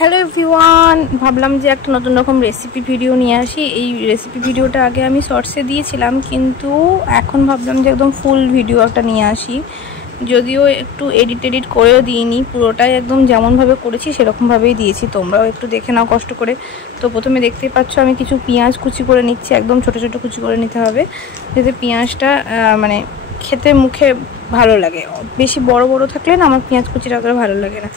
Hello everyone, ভাবলাম যে একটা নতুন রকম রেসিপি ভিডিও নিয়ে আসি। এই রেসিপি ভিডিওটা আগে আমি শর্টসে দিয়েছিলাম, কিন্তু এখন ভাবলাম যে একদম ফুল ভিডিও একটা নিয়ে আসি। যদিও একটু এডিট করেও দিইনি, পুরোটাই একদম যেমনভাবে করেছি সেরকমভাবেই দিয়েছি। তোমরাও একটু দেখে নাও কষ্ট করে। তো প্রথমে দেখতেই পাচ্ছ আমি কিছু পেঁয়াজ কুচি করে নিচ্ছি, একদম ছোটো ছোটো কুচি করে নিতে হবে, যাতে পেঁয়াজটা মানে খেতে মুখে ভালো লাগে। বেশি বড় বড় থাকলে না আমার পেঁয়াজ কুচিটা অতটা ভালো লাগে না।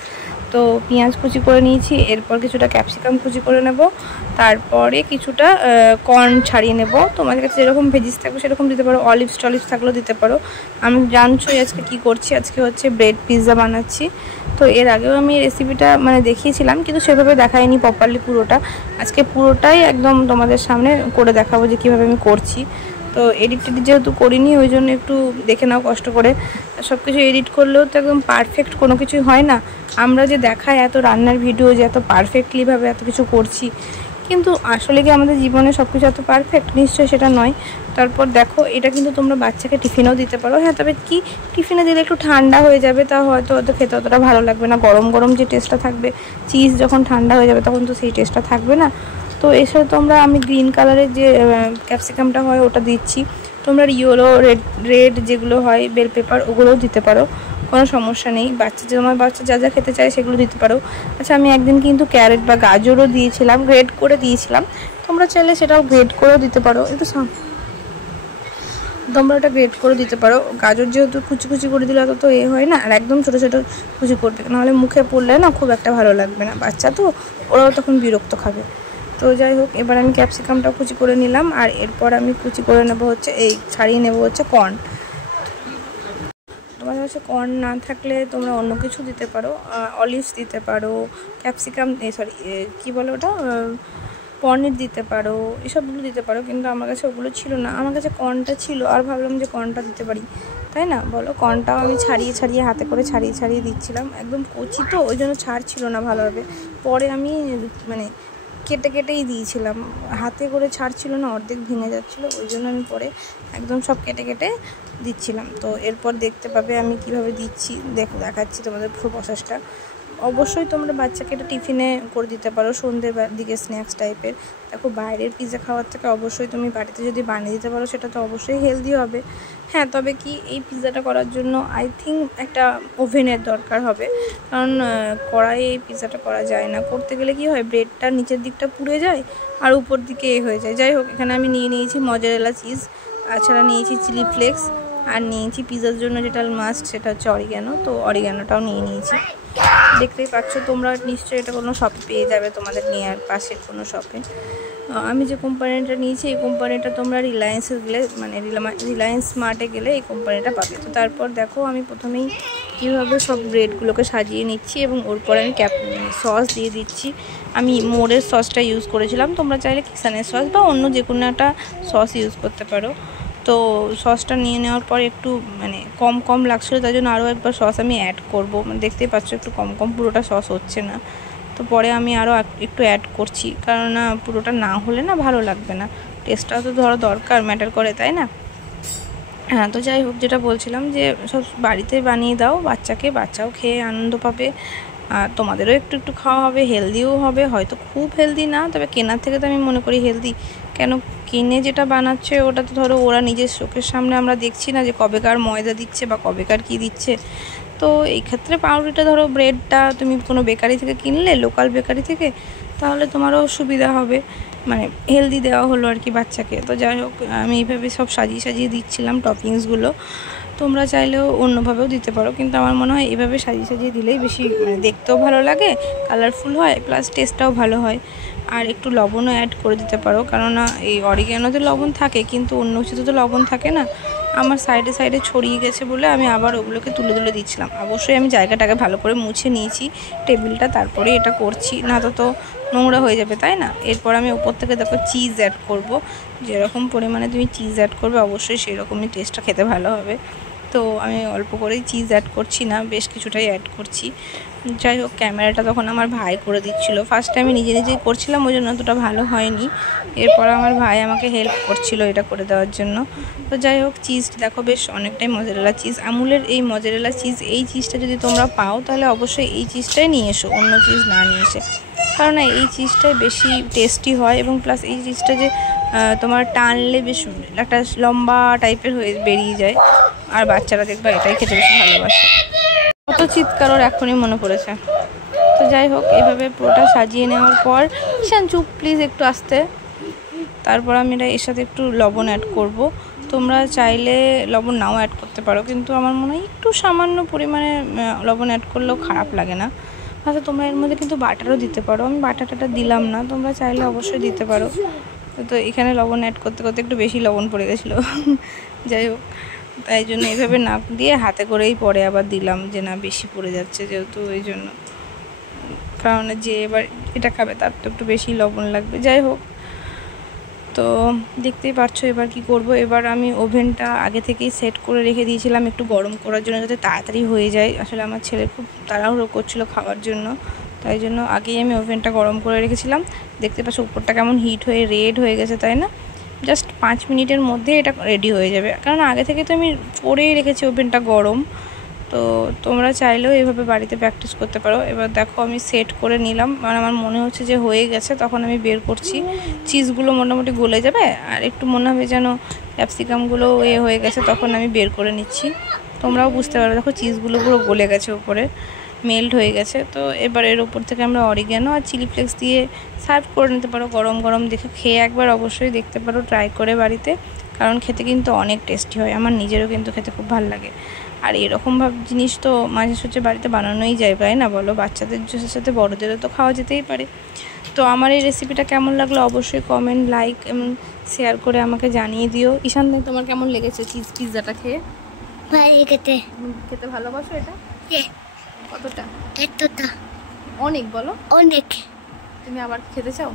তো পেঁয়াজ কুচি করে নিয়েছি, এরপর কিছুটা ক্যাপসিকাম কুচি করে নেব, তারপরে কিছুটা কর্ন ছাড়িয়ে নেব। তোমাদের কাছে যেরকম ভেজিস থাকবে সেরকম দিতে পারো, অলিভস টলিভস থাকলেও দিতে পারো। আমি জানছোই আজকে কি করছি, আজকে হচ্ছে ব্রেড পিৎজা বানাচ্ছি। তো এর আগেও আমি রেসিপিটা দেখিয়েছিলাম, কিন্তু সেভাবে দেখাইনি প্রপারলি পুরোটা। আজকে পুরোটাই একদম তোমাদের সামনে করে দেখাবো যে কীভাবে আমি করছি। তো এডিট যেহেতু করিনি, ওই জন্য একটু দেখে নাও কষ্ট করে। সব কিছু এডিট করলেও তো একদম পারফেক্ট কোনো কিছুই হয় না। আমরা যে দেখাই এত রান্নার ভিডিও, যে এত পারফেক্টলিভাবে এত কিছু করছি, কিন্তু আসলে কি আমাদের জীবনে সব কিছু এত পারফেক্ট? নিশ্চয়ই সেটা নয়। তারপর দেখো, এটা কিন্তু তোমরা বাচ্চাকে টিফিনেও দিতে পারো। হ্যাঁ, তবে কি টিফিনে দিলে একটু ঠান্ডা হয়ে যাবে, তা হয়তো অত খেতে অতটা ভালো লাগবে না। গরম গরম যে টেস্টটা থাকবে, চিজ যখন ঠান্ডা হয়ে যাবে তখন তো সেই টেস্টটা থাকবে না। তো এছাড়া তোমরা, আমি গ্রিন কালারের যে ক্যাপসিকামটা হয় ওটা দিচ্ছি। তোমরা ইয়েলো রেড যেগুলো হয় বেল পেপার, ওগুলোও দিতে পারো, কোনো সমস্যা নেই। তোমার বাচ্চা যা যা খেতে চায় সেগুলো দিতে পারো। আচ্ছা, আমি একদিন কিন্তু ক্যারেট বা গাজরও দিয়েছিলাম, গ্রেড করে দিয়েছিলাম। তোমরা চাইলে সেটাও গ্রেড করেও দিতে পারো। তোমরা ওটা গ্রেড করে দিতে পারো। গাজর যেহেতু কুচি কুচি করে দিলে অত তো হয় না, আর একদম ছোটো ছোটো কুচি করবে, নাহলে মুখে পড়লে না খুব একটা ভালো লাগবে না। বাচ্চা তো, ওরাও তখন বিরক্ত খাবে। তো যাই হোক, এবার আমি ক্যাপসিকামটা কুচি করে নিলাম, আর এরপর আমি কুচি করে নেবো হচ্ছে ছাড়িয়ে নেবো হচ্ছে কর্ন। তোমাদের কাছে কর্ন না থাকলে তোমরা অন্য কিছু দিতে পারো, অলিভস দিতে পারো, ক্যাপসিকাম কী বলে ওটা, পনির দিতে পারো, এসবগুলো দিতে পারো। কিন্তু আমার কাছে ওগুলো ছিল না, আমার কাছে কর্নটা ছিল, আর ভাবলাম যে কর্নটা দিতে পারি, তাই না বলো? কর্নটাও আমি ছাড়িয়ে হাতে করে ছাড়িয়ে দিচ্ছিলাম। একদম কচি তো, ওই জন্য ছাড় ছিল না ভালোভাবে। পরে আমি কেটেই দিয়েছিলাম, হাতে করে ছাড়ছিল না, অর্ধেক ভেঙে যাচ্ছিলো, ওই জন্য আমি পরে একদম সব কেটে দিচ্ছিলাম। তো এরপর দেখতে পাবে আমি কিভাবে দিচ্ছি, দেখাচ্ছি তোমাদের পুরো প্রসেসটা। অবশ্যই তোমরা বাচ্চাকে এটা টিফিনে করে দিতে পারো, সন্ধ্যের দিকে স্ন্যাক্স টাইপের। দেখো, বাইরের পিৎজা খাওয়ার থেকে অবশ্যই তুমি বাড়িতে যদি বানিয়ে দিতে পারো, সেটা তো অবশ্যই হেলদি হবে। হ্যাঁ, তবে কি এই পিৎজাটা করার জন্য আই থিঙ্ক একটা ওভেনের দরকার হবে, কারণ কড়াইয়ে এই পিৎজাটা করা যায় না। করতে গেলে কি হয়, ব্রেডটা নিচের দিকটা পুড়ে যায় আর উপর দিকে হয়ে যায়। যাই হোক, এখানে আমি নিয়েছি মজারেলা চিজ, তাছাড়া নিয়েছি চিলি ফ্লেক্স, আর নিয়েছি পিৎজার জন্য যেটা মাস্ট, সেটা হচ্ছে অরিগ্যানো। তো অরিগ্যানোটাও নিয়েছি। দেখতেই পাচ্ছ তোমরা, নিশ্চয়ই এটা কোনো শপে পেয়ে যাবে, তোমাদের নিয়ার পাশের কোনো শপে। আমি যে কোম্পানিটা নিয়েছি, এই কোম্পানিটা তোমরা রিলায়েন্সে গেলে, রিলায়েন্স স্মার্টে গেলে এই কোম্পানিটা পাবে। তো তারপর দেখো, আমি প্রথমেই কীভাবে সব ব্রেডগুলোকে সাজিয়ে নিচ্ছি, এবং ওর পরে আমি সস দিয়ে দিচ্ছি। আমি মোরের সসটা ইউজ করেছিলাম, তোমরা চাইলে কিষানের সস বা অন্য যে কোনো একটা সস ইউজ করতে পারো। তো সসটা নিয়ে নেওয়ার পর একটু কম লাগছিলো, তাই জন্য আরও একবার সস আমি অ্যাড করবো। দেখতেই পাচ্ছ একটু কম, পুরোটা সস হচ্ছে না। তো পরে আমি আরও একটু অ্যাড করছি, কারণ না পুরোটা না হলে না ভালো লাগবে না। টেস্টটা তো ধরো দরকার, ম্যাটার করে, তাই না? হ্যাঁ, তো যাই হোক, যেটা বলছিলাম যে সব বাড়িতে বানিয়ে দাও বাচ্চাকে, বাচ্চাও খেয়ে আনন্দ পাবে, আর তোমাদেরও একটু খাওয়া হবে, হেলদিও হবে। হয়তো খুব হেলদি না, তবে কেনার থেকে তো আমি মনে করি হেলদি। কেন, কিনে যেটা বানাচ্ছে ওটা তো ধরো ওরা নিজের চোখের সামনে আমরা দেখছি না যে কবেকার ময়দা দিচ্ছে বা কবেকার কী দিচ্ছে। তো এই ক্ষেত্রে পাউরুটিটা, ধরো ব্রেডটা তুমি কোনো বেকারি থেকে কিনলে, লোকাল বেকারি থেকে, তাহলে তোমারও সুবিধা হবে, হেলদি দেওয়া হলো আর কি বাচ্চাকে। তো যাই হোক, আমি এইভাবে সব সাজিয়ে দিচ্ছিলাম টপিংসগুলো। তোমরা চাইলেও অন্যভাবেও দিতে পারো, কিন্তু আমার মনে হয় এইভাবে সাজিয়ে দিলেই বেশি দেখতেও ভালো লাগে, কালারফুল হয়, প্লাস টেস্টটাও ভালো হয়। আর একটু লবণও অ্যাড করে দিতে পারো, কেননা এই অরিগ্যানোতে লবণ থাকে, কিন্তু অন্য কিছুতে তো লবণ থাকে না। আমার সাইডে ছড়িয়ে গেছে বলে আমি আবার ওগুলোকে তুলে দিচ্ছিলাম। অবশ্যই আমি জায়গাটাকে ভালো করে মুছে নিয়েছি, টেবিলটা, তারপরে এটা করছি, না তো নোংরা হয়ে যাবে, তাই না? এরপর আমি ওপর থেকে দেখো চিজ অ্যাড করব। যেরকম পরিমাণে তুমি চিজ অ্যাড করবে, অবশ্যই সেই রকমই টেস্টটা খেতে ভালো হবে। তো আমি অল্প করেই চিজ অ্যাড করছি না, বেশ কিছুটাই অ্যাড করছি। যাই হোক, ক্যামেরাটা তখন আমার ভাই করে দিচ্ছিলো। ফার্স্টে আমি নিজে নিজেই করছিলাম, ওই জন্য অতটা ভালো হয়নি। এরপর আমার ভাই আমাকে হেল্প করছিল এটা করে দেওয়ার জন্য। তো যাই হোক, চিজ দেখো বেশ অনেকটাই মজারেলা চিজ, আমুলের এই মজারেলা চিজ, এই চিজটা যদি তোমরা পাও তাহলে অবশ্যই এই চিজটাই নিয়ে এসো, অন্য চিজ না নিয়ে এসে। কারণ এই চিজটাই বেশি টেস্টি হয়, এবং প্লাস এই চিজটা যে তোমার টানলে বেশ একটা লম্বা টাইপের হয়ে বেরিয়ে যায়, আর বাচ্চারা দেখবা এটাই খেতে বেশি ভালোবাসে। কত চিৎকার ওর এখনই মনে পড়েছে। তো যাই হোক, এইভাবে পুরোটা সাজিয়ে নেওয়ার পর, ঈশান চুপ প্লিজ, একটু আসতে। তারপর আমি এর সাথে একটু লবণ অ্যাড করব। তোমরা চাইলে লবণ নাও অ্যাড করতে পারো, কিন্তু আমার মনে হয় একটু সামান্য পরিমাণে লবণ অ্যাড করলেও খারাপ লাগে না। আচ্ছা, তোমরা এর মধ্যে কিন্তু বাটারও দিতে পারো, আমি বাটারটা দিলাম না, তোমরা চাইলে অবশ্যই দিতে পারো। তো এখানে লবণ অ্যাড করতে করতে একটু বেশি লবণ পড়ে গেছিলো। যাই হোক, তাই জন্য এইভাবে না দিয়ে হাতে করেই পরে আবার দিলাম, যে না বেশি পড়ে যাচ্ছে যেহেতু, ওই জন্য। কারণ যে এবার এটা খাবে তার তো একটু বেশি লবণ লাগবে। যাই হোক, তো দেখতেই পাচ্ছ এবার কি করব। এবার আমি ওভেনটা আগে থেকেই সেট করে রেখে দিয়েছিলাম একটু গরম করার জন্য, যাতে তাড়াতাড়ি হয়ে যায়। আসলে আমার ছেলে খুব তাড়াহুড়ো করছিল খাওয়ার জন্য, তাই জন্য আগেই আমি ওভেনটা গরম করে রেখেছিলাম। দেখতে পাচ্ছ উপরটা কেমন হিট হয়ে রেড হয়ে গেছে, তাই না? জাস্ট 5 মিনিটের মধ্যে এটা রেডি হয়ে যাবে, কারণ আগে থেকে তো আমি করেই রেখেছি ওভেনটা গরম। তো তোমরা চাইলেও এইভাবে বাড়িতে প্র্যাকটিস করতে পারো। এবার দেখো আমি সেট করে নিলাম, আর আমার মনে হচ্ছে যে হয়ে গেছে, তখন আমি বের করছি। চিজগুলো মোটামুটি গলে যাবে, আর একটু মনে হবে যেন ক্যাপসিকামগুলো হয়ে গেছে, তখন আমি বের করে নিচ্ছি। তোমরাও বুঝতে পারবে, দেখো চিজগুলো পুরো গলে গেছে, উপরে মেল্ট হয়ে গেছে। তো এবার এর উপর থেকে আমরা অরিগ্যানো আর চিলি ফ্লেক্স দিয়ে সার্ভ করে নিতে পারো। গরম গরম দেখে খেয়ে একবার অবশ্যই দেখতে পারো, ট্রাই করে বাড়িতে, কারণ খেতে কিন্তু অনেক টেস্টি হয়। আমার নিজেরও কিন্তু খেতে খুব ভালো লাগে। আর এরকমভাবে জিনিস তো মাঝে সাঝে বাড়িতে বানানোই যায়, তাই না বলো? বাচ্চাদের সাথে বড়োদেরও তো খাওয়া যেতেই পারে। তো আমার এই রেসিপিটা কেমন লাগলো অবশ্যই কমেন্ট, লাইক এবং শেয়ার করে আমাকে জানিয়ে দিও। ঈশান, তোমার কেমন লেগেছে চিজ পিৎজাটা খেয়ে? খেতে ভালোবাসো এটা? কতটা? এতটা। অনেক? বলো অনেক। তুমি আবার খেতে চাও?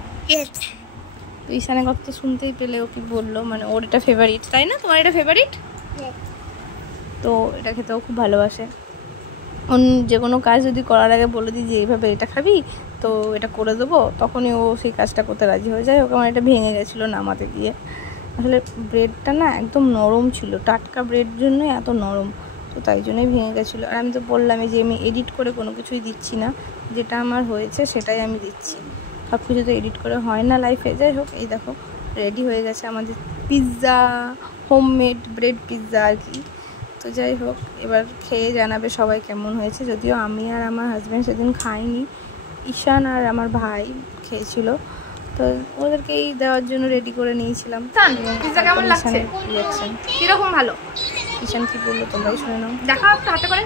তো ঈশানের কথা তো শুনতেই পেলে, ও কি বললো, মানে ওর এটা ফেভারিট, তাই না? তোমার এটা ফেভারিট? তো এটা খেতেও খুব ভালোবাসে। যে কোনো কাজ যদি করার আগে বলে দিই যে এইভাবে এটা খাবি, তো এটা করে দেবো, তখনই ও সেই কাজটা করতে রাজি হয়ে যায়। ওকে আমার এটা ভেঙে গেছিলো নামাতে গিয়ে। আসলে ব্রেডটা না একদম নরম ছিল, টাটকা ব্রেড জন্যই এত নরম, তো তাই জন্যই ভেঙে গেছিলো। আর আমি তো বললামই যে আমি এডিট করে কোনো কিছুই দিচ্ছি না, যেটা আমার হয়েছে সেটাই আমি দিচ্ছি, সব কিছু তো এডিট করে হয় না লাইফে। যাই হোক, এই দেখো রেডি হয়ে গেছে আমাদের পিৎজা, হোমমেড ব্রেড পিৎজা আর কি। তো যাই হোক, এবার খেয়ে জানাবে সবাই কেমন হয়েছে। যদিও আমি আর আমার হাজব্যান্ড সেদিন খাইনি, ঈশান আর আমার ভাই খেয়েছিল, তো ওদেরকেই দেওয়ার জন্য রেডি করে নিয়েছিলাম। পিৎজা কেমন লাগছে? রিঅ্যাকশন কিরকম? ভালো। ঈশান কি বললো তোমরাই শুনে নাও। দেখা একটু হাতে করে,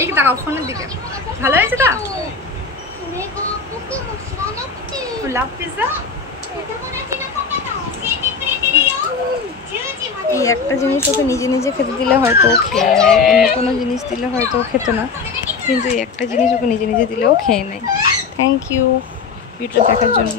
এই দেখাও ফোনের দিকে। ভালো হয়েছে তো? লাভ পিৎজা। এই একটা জিনিস ওকে নিজে নিজে খেতে দিলে হয়তো ও খেয়ে নেয়, অন্য কোনো জিনিস দিলে হয়তো ও খেত না, কিন্তু এই একটা জিনিস ওকে নিজে নিজে দিলেও খেয়ে নেয়। থ্যাংক ইউ ভিডিও দেখার জন্য।